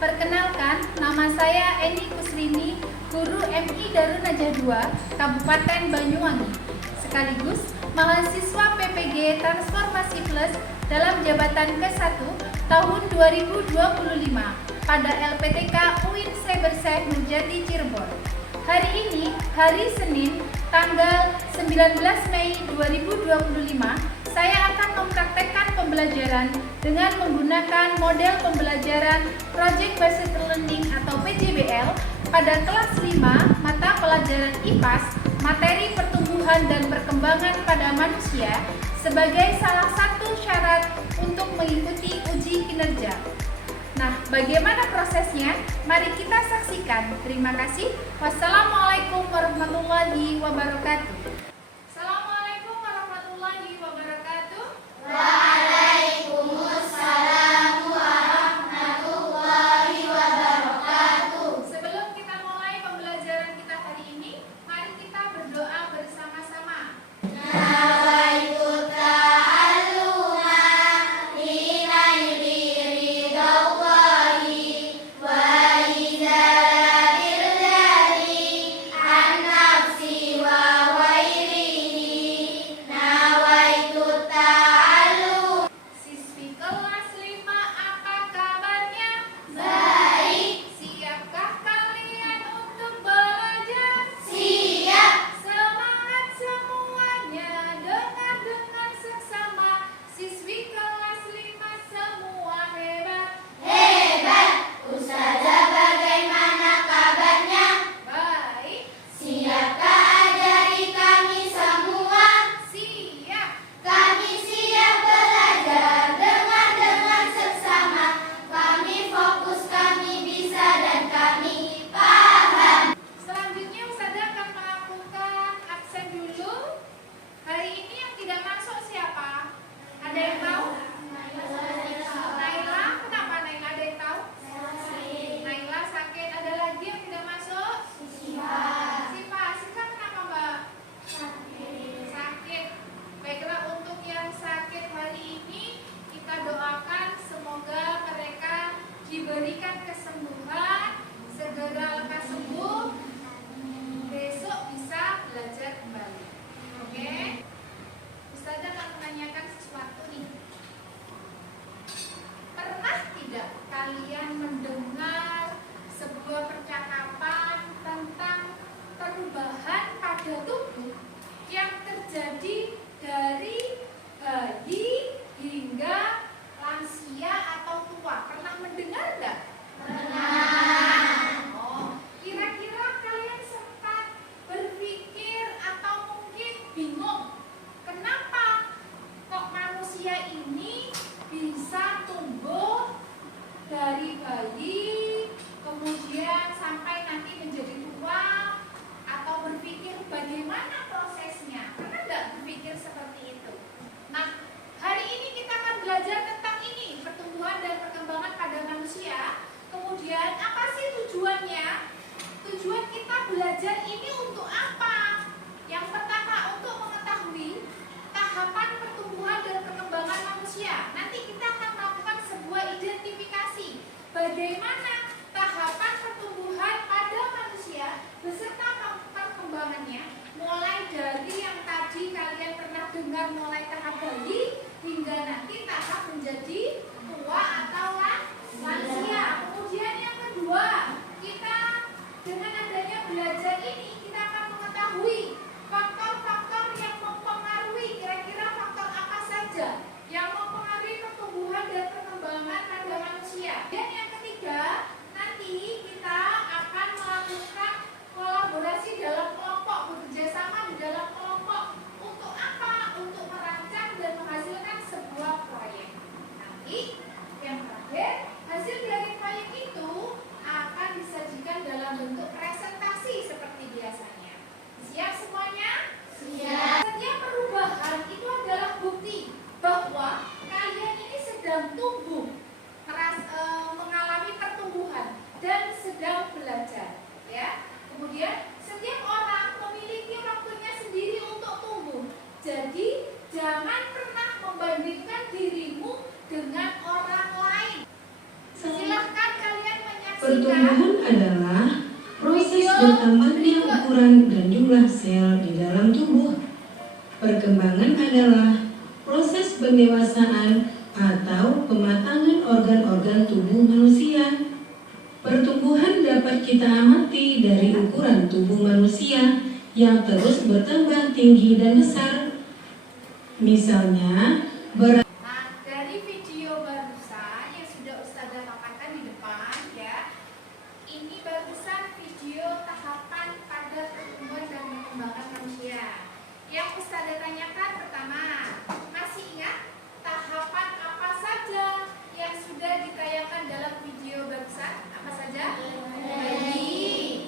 Perkenalkan, nama saya Eni Kusrini, guru MI Darun Najah 2, Kabupaten Banyuwangi, sekaligus mahasiswa PPG Transformasi Plus dalam jabatan ke-1 tahun 2025 pada LPTK UIN Cybersec Nurjati Cirebon. Hari ini, hari Senin, tanggal 19 Mei 2025, saya akan mempraktekkan pembelajaran dengan menggunakan model pembelajaran Project Based Learning atau PJBL pada kelas 5 mata pelajaran IPAS, materi pertumbuhan dan perkembangan pada manusia sebagai salah satu syarat untuk mengikuti uji kinerja. Nah, bagaimana prosesnya? Mari kita saksikan. Terima kasih. Wassalamualaikum warahmatullahi wabarakatuh. Assalamualaikum warahmatullahi wabarakatuh. Waalaikumsalam warahmatullahi wabarakatuh. Sebelum kita mulai pembelajaran kita hari ini, mari kita berdoa bersama-sama. Nawaitu ta'alluma linaili ridallahi wa izalatil jari an nafsi wa ghairi Pertumbuhan adalah proses bertambahnya ukuran dan jumlah sel di dalam tubuh. Perkembangan adalah proses pendewasaan atau pematangan organ-organ tubuh manusia. Pertumbuhan dapat kita amati dari ukuran tubuh manusia yang terus bertambah tinggi dan besar. Misalnya, Nah, dari video barusan yang sudah Ustazah paparkan di depan ya, ini barusan video tahapan pada pertumbuhan dan perkembangan manusia. Yang Ustazah tanyakan pertama, masih ingat tahapan apa saja yang sudah ditayangkan dalam video barusan? Apa saja? Bayi,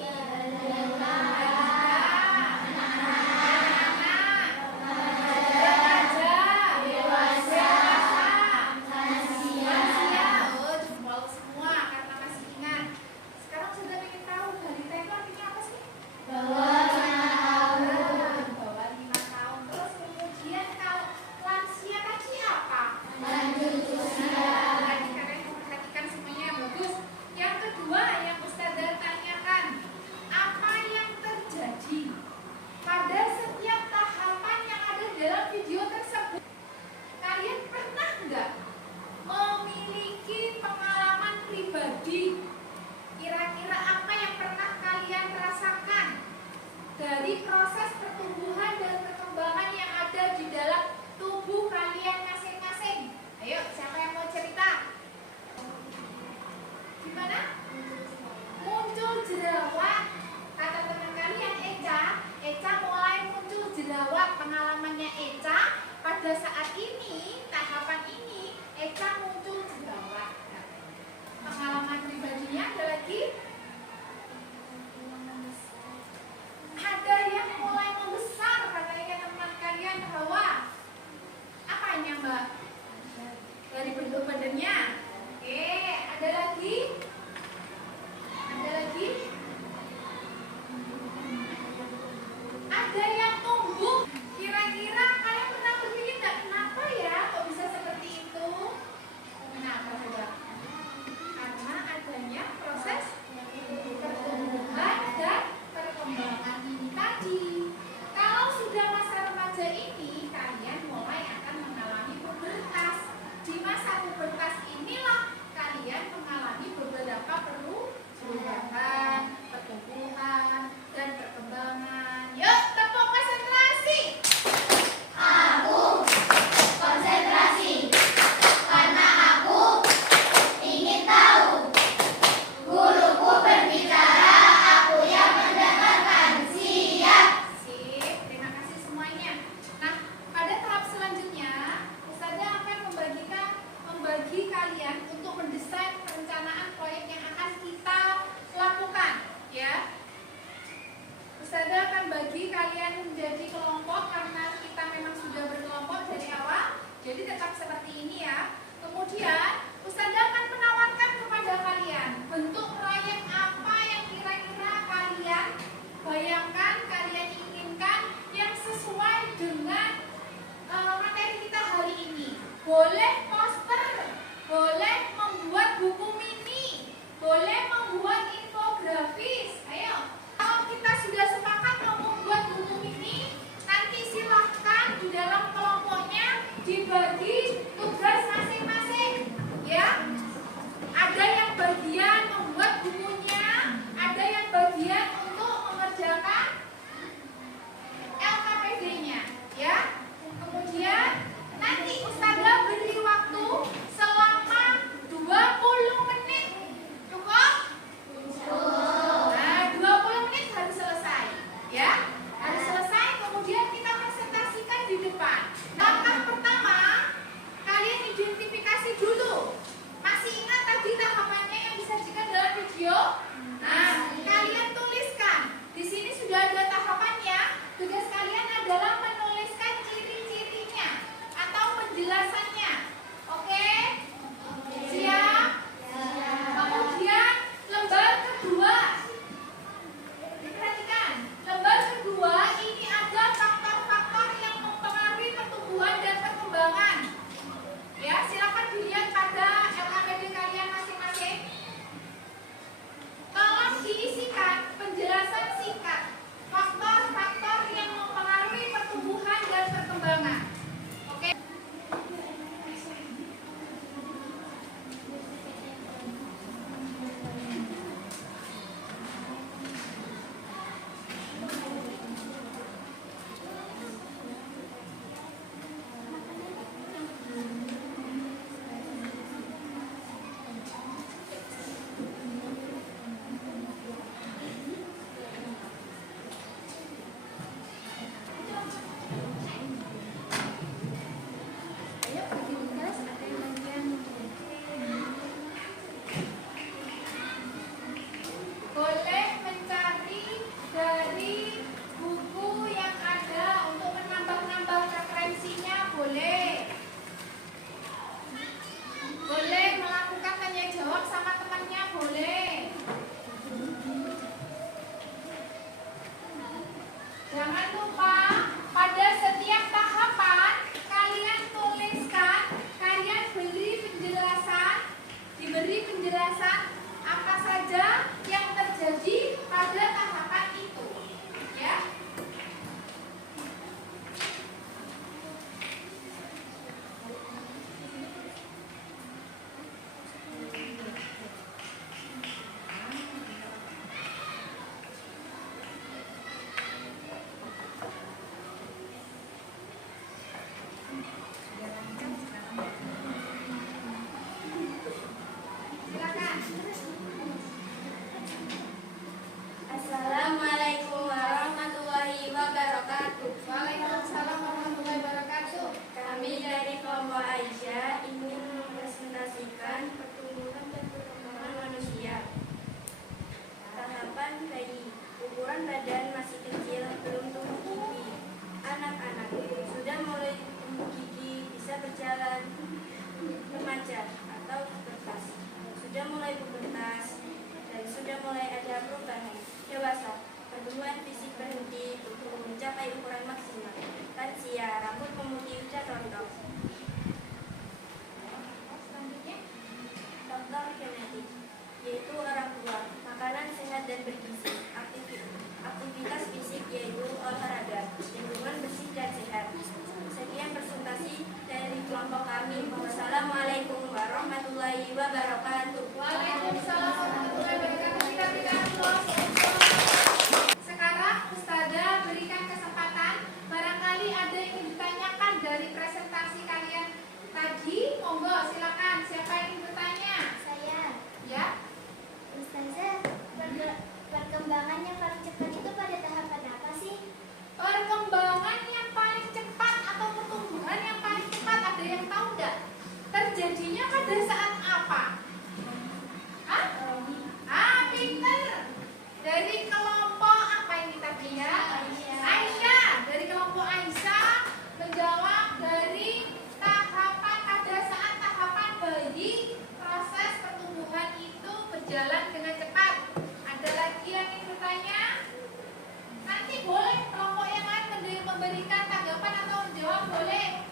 pada setiap tahapan yang ada dalam video tersebut. Kalian pernah nggak memiliki pengalaman pribadi? Kira-kira apa yang pernah kalian rasakan dari proses pertumbuhan dan perkembangan yang ada di dalam tubuh kalian masing-masing? Ayo, siapa yang mau cerita? Gimana? Muncul jerawat. Kata teman kalian Eca mulai muncul jerawat. Pengalamannya Eca pada saat ini, tahapan ini, Eca muncul jerawat. Pengalaman pribadinya ada lagi? Ada yang mulai membesar, katanya teman kalian Hawa. Apanya Mbak? Dari bentuk badannya. Oke, ada lagi? Ada lagi? Ada yang tumbuh. Kira-kira kalian pernah berpikir nggak kenapa ya kok bisa seperti itu? Kenapa coba? Karena adanya proses pertumbuhan dan perkembangan ini tadi. Kalau sudah masa remaja ini, kalian mulai akan mengalami pubertas. Di masa pubertas inilah kalian mengalami beberapa perubahan, pertumbuhan, dan perkembangan. Yuk, tepuk konsentrasi. Aku konsentrasi karena aku ingin tahu. Guruku berbicara, aku yang mendengarkan. Siap. Sip, terima kasih semuanya. Nah, pada tahap selanjutnya, Ustazah akan membagi kalian untuk mendesain perencanaan proyek yang akan kita lakukan, ya. Ustazah akan bagi kalian menjadi kelompok karena kita memang sudah berkelompok dari awal. Jadi tetap seperti ini ya. Kemudian Ustazah akan menawarkan kepada kalian bentuk proyek apa yang kira-kira kalian bayangkan, kalian inginkan yang sesuai dengan materi kita hari ini. Boleh poster, boleh membuat buku mini, boleh membuat infografis. Ayo, kalau kita sudah sepakat mau membuat buku mini, nanti silahkan di dalam kelompoknya dibagi tugas masing-masing. masih kecil belum tumbuh gigi. Anak-anak sudah mulai tumbuh gigi, bisa berjalan, remaja atau kertas, sudah mulai pubertas, dan sudah mulai ada perubahan. Dewasa, pertumbuhan fisik berhenti untuk mencapai ukuran maksimal. Lansia, rambut memutih sudah rontok. Selanjutnya, Faktor genetik, yaitu orang tua, makanan sehat dan bergizi, aktivitas fisik yaitu olahraga, lingkungan bersih dan sehat. Sekian presentasi dari kelompok kami. Wassalamualaikum warahmatullahi wabarakatuh. Waalaikumsalam warahmatullahi wabarakatuh. Kita berikan aplaus. Sekarang Ustazah berikan kesempatan, barangkali ada yang ingin ditanyakan dari presentasi kalian tadi. Monggo silakan, siapa yang ingin bertanya? Saya, Ya, Ustazah, perkembangan yang paling cepat itu pada tahapan apa sih? perkembangan yang paling cepat atau pertumbuhan yang paling cepat, ada yang tahu nggak? Terjadinya pada saat apa? Hah? Pinter. Dari kelompok apa ini tadi ya? Aisyah. Dari kelompok Aisyah menjawab dari tahapan pada saat tahapan bayi, proses pertumbuhan itu berjalan dengan cepat. Ada lagi yang ingin bertanya? Nanti boleh kelompok yang lain memberikan tanggapan atau menjawab, boleh.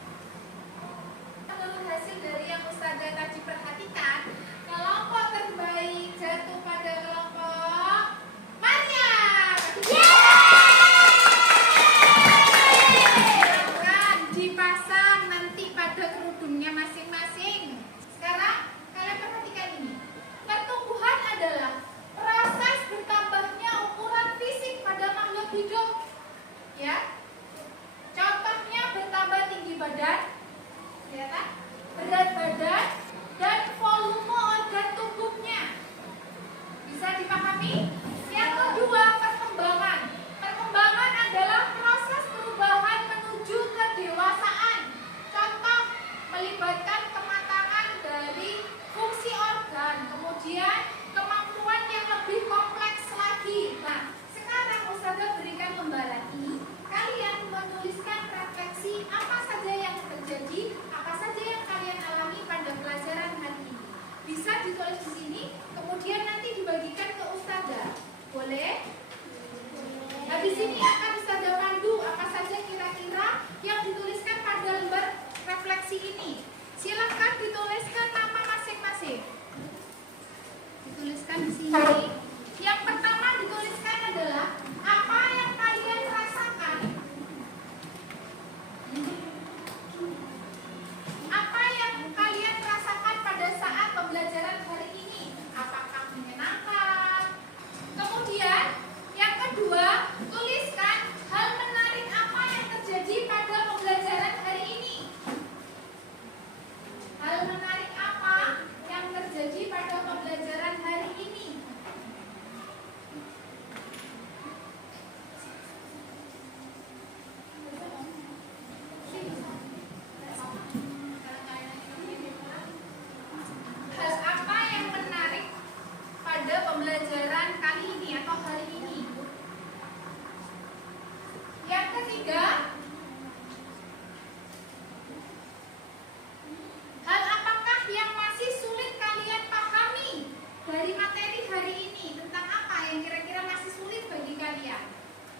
Menurut hasil dari yang Ustazah tadi perhatikan, kelompok terbaik jatuh pada kelompok Maria. Silakan dipasang nanti pada kerudungnya masing-masing. Sekarang kalian perhatikan ini. Pertumbuhan adalah proses bertambahnya ukuran fisik pada makhluk hidup. Ya. Contohnya bertambah tinggi badan, ya kan? Berat badan dan volume organ tubuhnya. Bisa dipahami? Yang kedua, perkembangan. Perkembangan adalah proses perubahan menuju kedewasaan. Contoh, melibatkan kematangan dari fungsi organ, kemudian kemampuan yang lebih kompleks lagi. Nah, sekarang Ustazah berikan lomba lagi. Kalian menuliskan refleksi apa saja yang terjadi, apa saja yang kalian alami pada pelajaran hari ini. Bisa ditulis di sini, kemudian nanti dibagikan ke Ustazah. Boleh? Habis ini akan Ustazah pandu apa saja kira-kira yang dituliskan pada lembar refleksi ini. Silakan dituliskan nama masing-masing. Dituliskan di sini. Yang pertama dituliskan adalah apa yang kalian rasakan. Apa yang kalian rasakan pada saat pembelajaran hari ini? Apakah menyenangkan? Kemudian yang kedua, tuliskan hal menarik apa yang terjadi pada pembelajaran hari ini. Hal menarik apa yang terjadi pada pembelajaran hari ini? Hal apa yang menarik pada pembelajaran kali ini atau hari ini? Yang ketiga, hal apakah yang masih sulit kalian pahami dari materi hari ini? Tentang apa yang kira-kira masih sulit bagi kalian?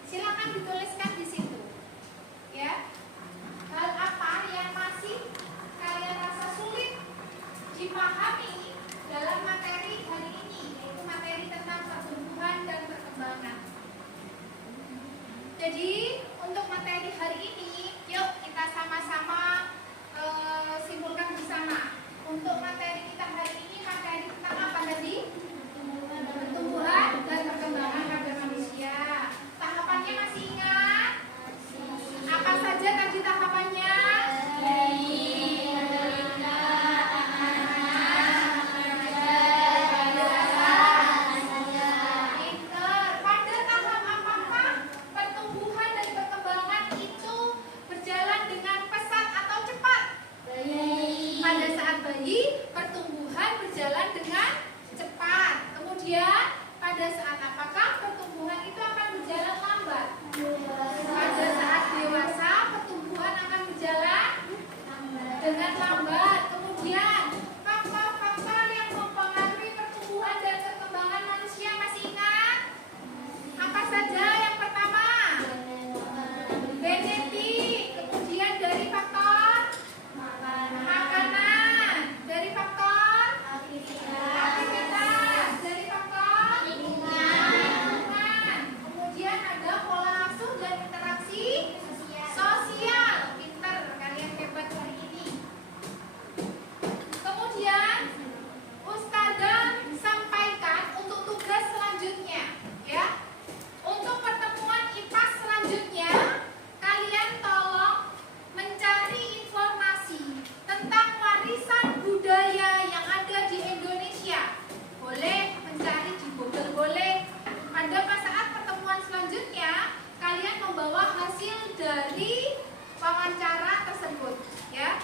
Silakan dituliskan di situ. Ya. Hal apa yang masih kalian rasa sulit dipahami dalam materi hari ini, yaitu materi tentang pertumbuhan dan perkembangan. Jadi untuk materi hari ini, yuk kita sama-sama simpulkan bersama. Untuk materi kita hari ini, materi tentang apa tadi? Pertumbuhan dan perkembangan pada manusia. Tahapannya masih ingat? Apa saja tadi tahapannya? Pada tahap apakah pertumbuhan dan perkembangan itu berjalan dengan pesat atau cepat? Pada saat bayi, pertumbuhan dari wawancara tersebut, ya.